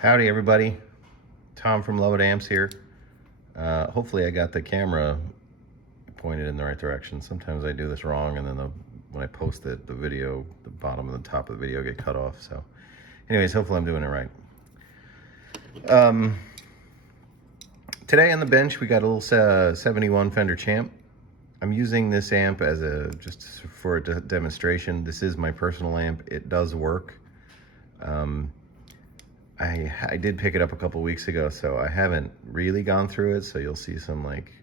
Howdy everybody, Tom from Love It Amps here. Hopefully I got the camera pointed in the right direction. Sometimes I do this wrong and then when I post it, the video, the bottom and the top of the video get cut off. So anyways, hopefully I'm doing it right. Today on the bench we got a little 71 Fender Champ. I'm using this amp as just for a demonstration. This is my personal amp. It does work. I did pick it up a couple weeks ago, so I haven't really gone through it. So you'll see some like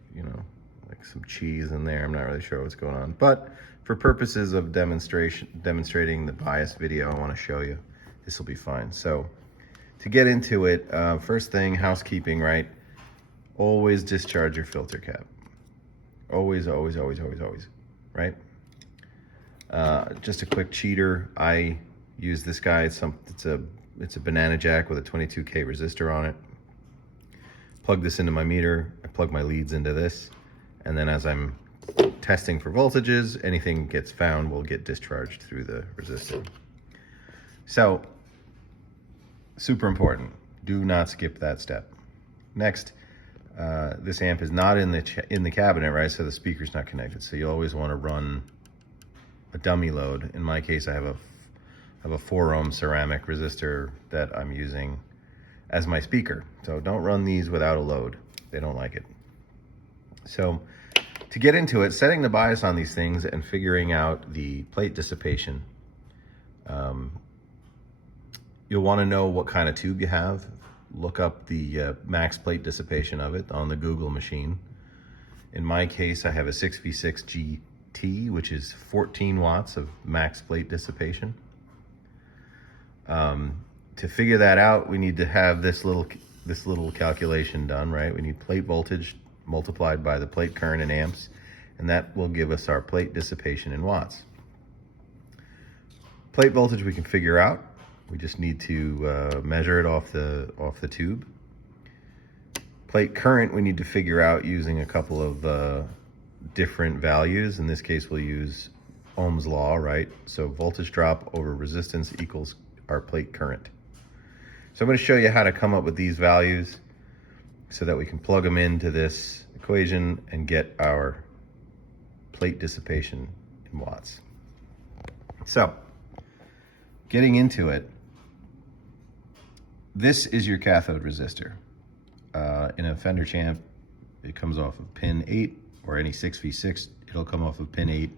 some cheese in there. I'm not really sure what's going on, but for purposes of demonstrating the bias video, I want to show you. This will be fine. So to get into it, first thing, housekeeping, right? Always discharge your filter cap. Always, always, always, always, always, right? Just a quick cheater. I use this guy. It's a banana jack with a 22K resistor on it. Plug this into my meter. I plug my leads into this, and then as I'm testing for voltages, anything gets found will get discharged through the resistor. So, super important. Do not skip that step. Next, this amp is not in the cabinet, right? So the speaker's not connected. So you always want to run a dummy load. In my case, I have a 4 ohm ceramic resistor that I'm using as my speaker. So don't run these without a load. They don't like it. So to get into it, setting the bias on these things and figuring out the plate dissipation, you'll want to know what kind of tube you have. Look up the max plate dissipation of it on the Google machine. In my case, I have a 6v6 GT, which is 14 watts of max plate dissipation. To figure that out, we need to have this little calculation done, right? We need plate voltage multiplied by the plate current in amps, and that will give us our plate dissipation in watts. Plate voltage we can figure out. We just need to measure it off the tube. Plate current we need to figure out using a couple of different values. In this case, we'll use Ohm's law, right? So voltage drop over resistance equals our plate current. So I'm going to show you how to come up with these values so that we can plug them into this equation and get our plate dissipation in watts. So, getting into it, this is your cathode resistor. In a Fender Champ, it comes off of pin 8, or any 6v6, it'll come off of pin 8. It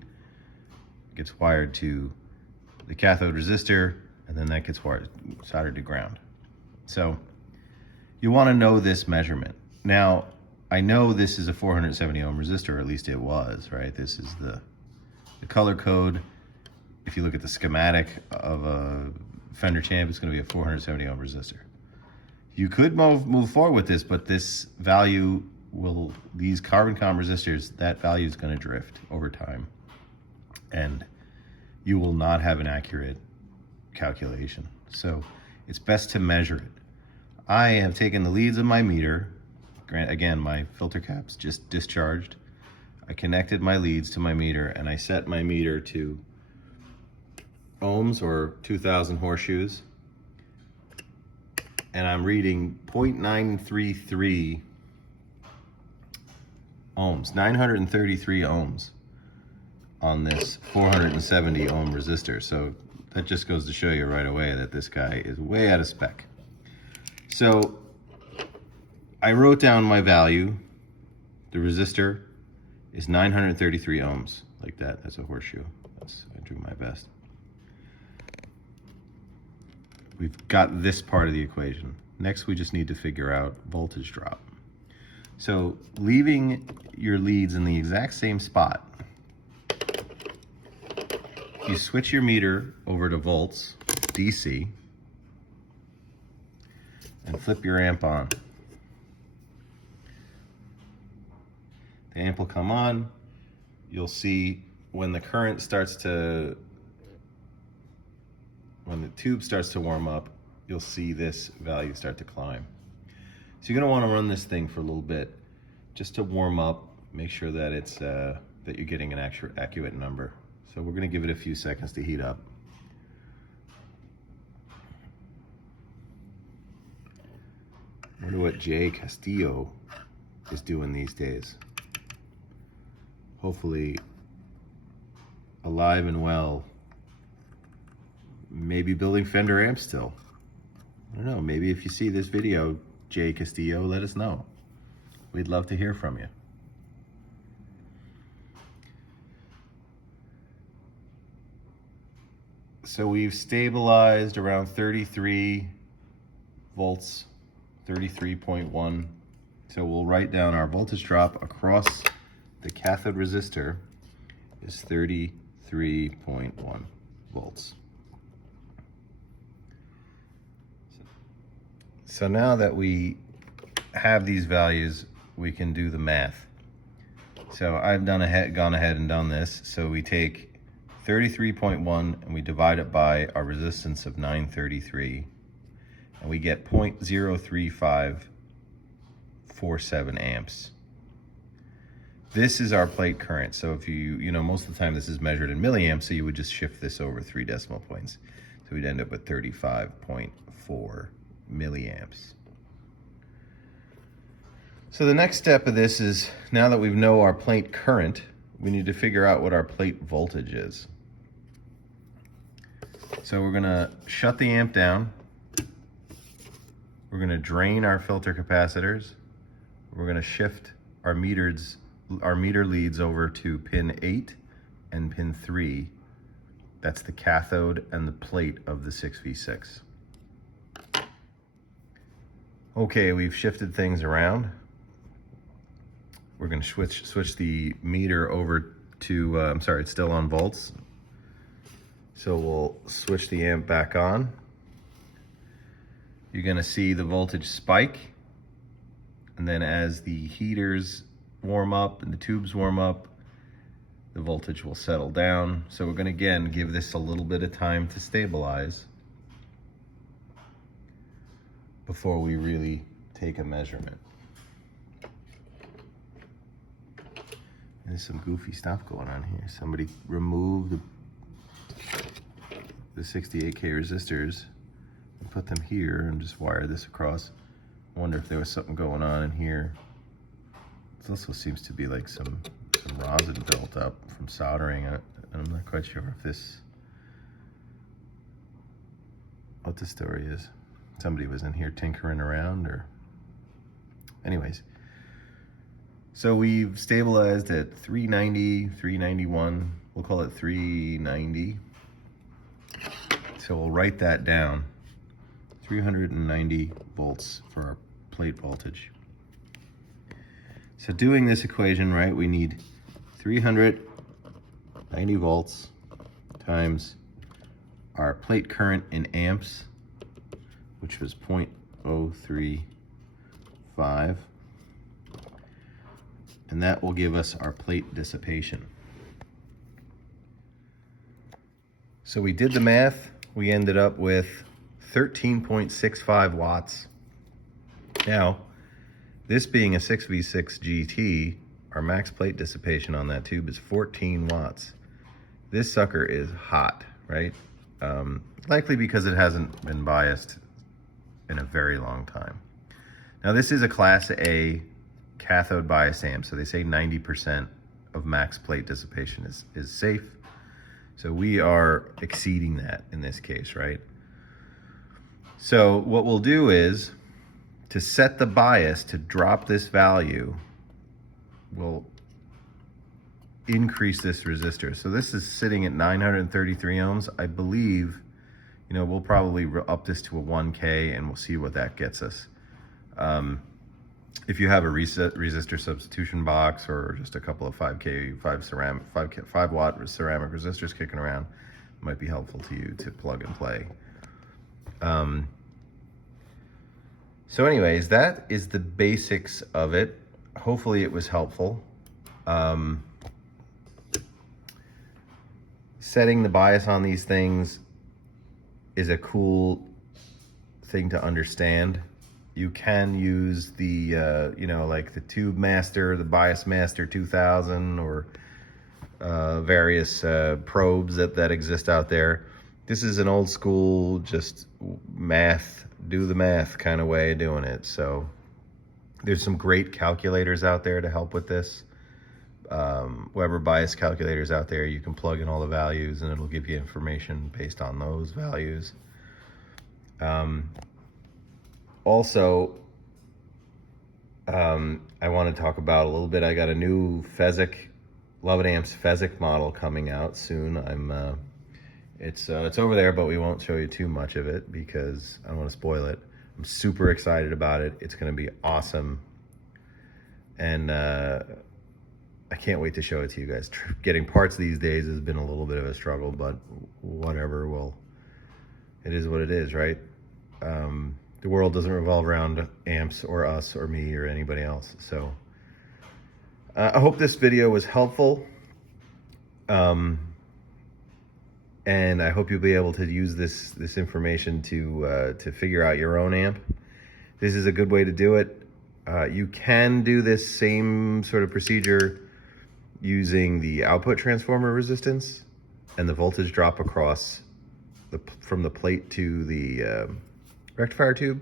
gets wired to the cathode resistor, and then that gets soldered to ground. So you want to know this measurement. Now, I know this is a 470 ohm resistor, or at least it was, right? This is the color code. If you look at the schematic of a Fender Champ, it's going to be a 470 ohm resistor. You could move forward with this, but this value these carbon com resistors, that value is going to drift over time, and you will not have an accurate calculation. So it's best to measure it. I have taken the leads of my meter. Again, my filter cap's just discharged. I connected my leads to my meter, and I set my meter to ohms, or 2,000 horseshoes, and I'm reading 0.933 ohms, 933 ohms on this 470 ohm resistor. So that just goes to show you right away that this guy is way out of spec. So I wrote down my value. The resistor is 933 ohms, like that. That's a horseshoe. I drew my best. We've got this part of the equation. Next, we just need to figure out voltage drop. So leaving your leads in the exact same spot, you switch your meter over to volts, DC, and flip your amp on. The amp will come on. You'll see when the current starts to, when the tube starts to warm up, you'll see this value start to climb. So you're going to want to run this thing for a little bit just to warm up, make sure that it's that you're getting an accurate number. So we're going to give it a few seconds to heat up. I wonder what Jay Castillo is doing these days. Hopefully alive and well. Maybe building Fender amps still. I don't know, maybe if you see this video, Jay Castillo, let us know. We'd love to hear from you. So we've stabilized around 33 volts, 33.1. So we'll write down our voltage drop across the cathode resistor is 33.1 volts. So now that we have these values, we can do the math. So I've gone ahead and done this. So we take 33.1 and we divide it by our resistance of 933, and we get 0.03547 amps. This is our plate current. So if you know, most of the time this is measured in milliamps, so you would just shift this over 3 decimal points. So we'd end up with 35.4 milliamps. So the next step of this is, now that we know our plate current, we need to figure out what our plate voltage is. So we're gonna shut the amp down. We're gonna drain our filter capacitors. We're gonna shift our meter leads over to pin 8 and pin 3. That's the cathode and the plate of the 6v6. Okay, we've shifted things around. We're gonna switch the meter over to, it's still on volts. So we'll switch the amp back on. You're gonna see the voltage spike. And then as the heaters warm up and the tubes warm up, the voltage will settle down. So we're gonna, again, give this a little bit of time to stabilize before we really take a measurement. There's some goofy stuff going on here. Somebody removed the 68K resistors and put them here and just wired this across. I wonder if there was something going on in here. This also seems to be like some rosin built up from soldering it. I'm not quite sure if what the story is. Somebody was in here tinkering around, or anyways. So we've stabilized at 390, 391. We'll call it 390. So we'll write that down. 390 volts for our plate voltage. So doing this equation, right, we need 390 volts times our plate current in amps, which was 0.035. And that will give us our plate dissipation. So we did the math. We ended up with 13.65 watts. Now, this being a 6v6 GT, our max plate dissipation on that tube is 14 watts. This sucker is hot, right? Likely because it hasn't been biased in a very long time. Now, this is a Class A cathode bias amp, so they say 90% of max plate dissipation is safe. So we are exceeding that in this case, right? So what we'll do is, to set the bias to drop this value, we'll increase this resistor. So this is sitting at 933 ohms. I believe, we'll probably up this to a 1K and we'll see what that gets us. If you have a resistor substitution box or just a couple of 5 watt ceramic resistors kicking around, it might be helpful to you to plug and play. So anyways, that is the basics of it. Hopefully it was helpful. Setting the bias on these things is a cool thing to understand. You can use the, like the Tube Master, the Bias Master 2000, or various probes that exist out there this is an old school, just math, do the math kind of way of doing it. So there's some great calculators out there to help with this. Weber bias calculators out there. You can plug in all the values and it'll give you information based on those values. Also, I want to talk about a little bit. I got a new Love It Amps Fezzik model coming out soon. It's over there, but we won't show you too much of it because I don't want to spoil it. I'm super excited about it. It's going to be awesome, and I can't wait to show it to you guys. Getting parts these days has been a little bit of a struggle, but whatever. Well, it is what it is, right? The world doesn't revolve around amps or us or me or anybody else. So I hope this video was helpful. And I hope you'll be able to use this information to figure out your own amp. This is a good way to do it. You can do this same sort of procedure using the output transformer resistance and the voltage drop across from the plate to the rectifier tube.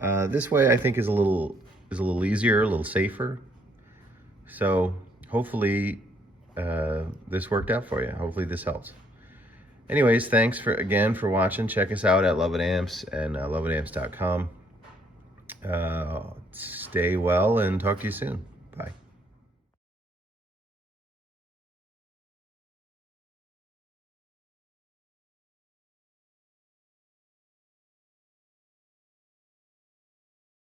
This way I think is a little easier, a little safer. So hopefully this worked out for you. Hopefully this helps. Anyways, thanks again for watching. Check us out at Love It Amps and loveItamps.com. Stay well and talk to you soon.